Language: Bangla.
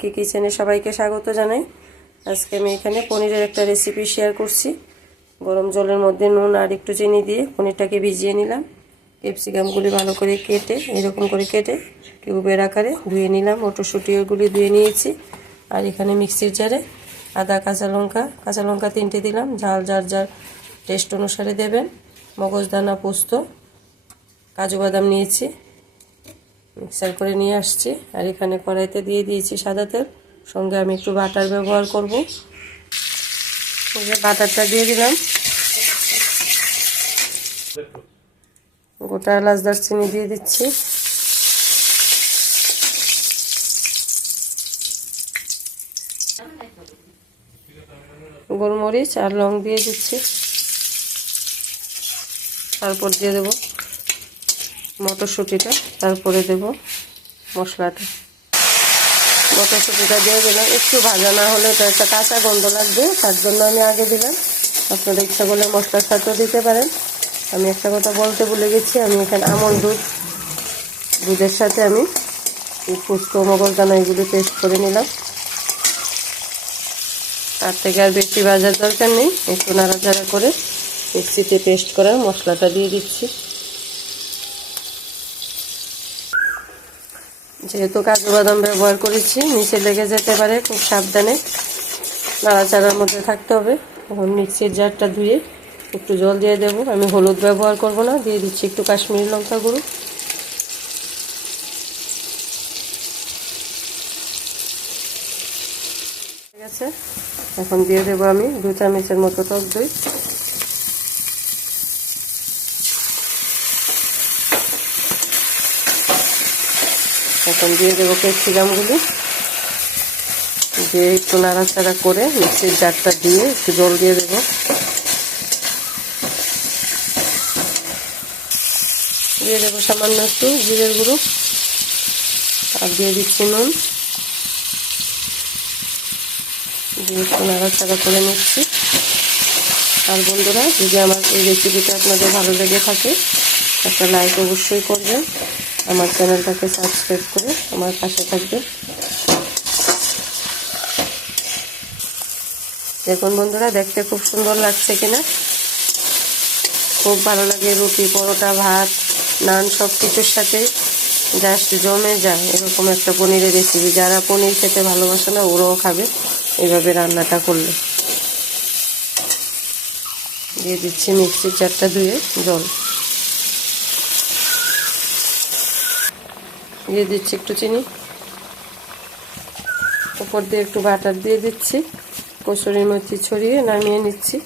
পিঙ্কি কিচেনে সবাইকে স্বাগত জানাই। আজকে আমি এখানে পনিরের একটা রেসিপি শেয়ার করছি। গরম জলের মধ্যে নুন আর একটু চিনি দিয়ে পনিরটাকে ভিজিয়ে নিলাম। ক্যাপসিকামগুলি ভালো করে কেটে এরকম করে কেটে কিউবের আকারে ধুয়ে নিলাম। মটরশুঁটিগুলি ধুয়ে নিয়েছি। আর এখানে মিক্সির জারে আদা কাঁচা লঙ্কা 3টে দিলাম। ঝাল যার যার টেস্ট অনুসারে দেবেন। মগজদানা, পোস্ত, কাজু বাদাম নিয়েছি, মিক্সার করে নিয়ে আসছি। আর এখানে কড়াইতে দিয়ে দিয়েছি সাদা তেল, সঙ্গে আমি একটু বাটার ব্যবহার করব। বাটারটা দিয়ে দিলাম। গোটা এলাচ দারচিনি দিয়ে দিচ্ছি। গোলমরিচ আর লং দিয়ে দিচ্ছি। তারপর দিয়ে দেব মটরশুঁটিটা, তারপরে দেব মশলাটা। মটরশুঁটিটা দিয়ে দিলাম। একটু ভাজা না হলে তো একটা কাঁচা গন্ধ লাগবে, তার জন্য আমি আগে দিলাম। আপনারা ইচ্ছা করলে মশলার সাথেও দিতে পারেন। আমি একটা কথা বলতে ভুলে গেছি, আমি এখানে আমন্ড দুধের সাথে আমি পোস্ত, মগজদানা এগুলো পেস্ট করে নিলাম। তার থেকে আর বেশি ভাজার দরকার নেই। একটু নাড়াচাড়া করে মিক্সিতে পেস্ট করা মশলাটা দিয়ে দিচ্ছি। যেহেতু কাজু বাদাম ব্যবহার করেছি, নিচে লেগে যেতে পারে, খুব সাবধানে নাড়াচাড়ার মধ্যে থাকতে হবে। এখন মিক্সির জারটা ধুয়ে একটু জল দিয়ে দেব। আমি হলুদ ব্যবহার করব না, দিয়ে দিচ্ছি একটু কাশ্মীরি লঙ্কা গুঁড়ো। ঠিক আছে, এখন দিয়ে দেবো আমি 2 চামচের মতো টক দই। এখন দিয়ে দেবো ক্যাপসিকামগুলি, দিয়ে একটু নাড়াচাড়া করে মিক্সির জারটা দিয়ে একটু জল দিয়ে দেবো। দিয়ে দেবো সামান্য একটু জিরের গুঁড়ো, আর দিয়ে দিচ্ছি নুন, দিয়ে একটু নাড়াচাড়া করে নিচ্ছি। আর বন্ধুরা, যদি আমার এই রেসিপিটা আপনাদের ভালো লেগে থাকে, একটা লাইক অবশ্যই করবেন। আমার চ্যানেলটাকে সাবস্ক্রাইব করে আমার পাশে থাকবেন। দেখুন বন্ধুরা, দেখতে খুব সুন্দর লাগছে কিনা। খুব ভালো লাগে। রুটি, পরোটা, ভাত, নান সব কিছুর সাথে জাস্ট জমে যায় এরকম একটা পনিরের রেসিপি। যারা পনির খেতে ভালোবাসে না, ওরাও খাবে এইভাবে রান্নাটা করলে। দিয়ে দিচ্ছি মিক্সির জারটা ধুয়ে জল, দিয়ে দিচ্ছি একটু চিনি, উপর দিয়ে একটু বাটার দিয়ে দিচ্ছি। কসুরি মেথি ছড়িয়ে নামিয়ে নিচ্ছি।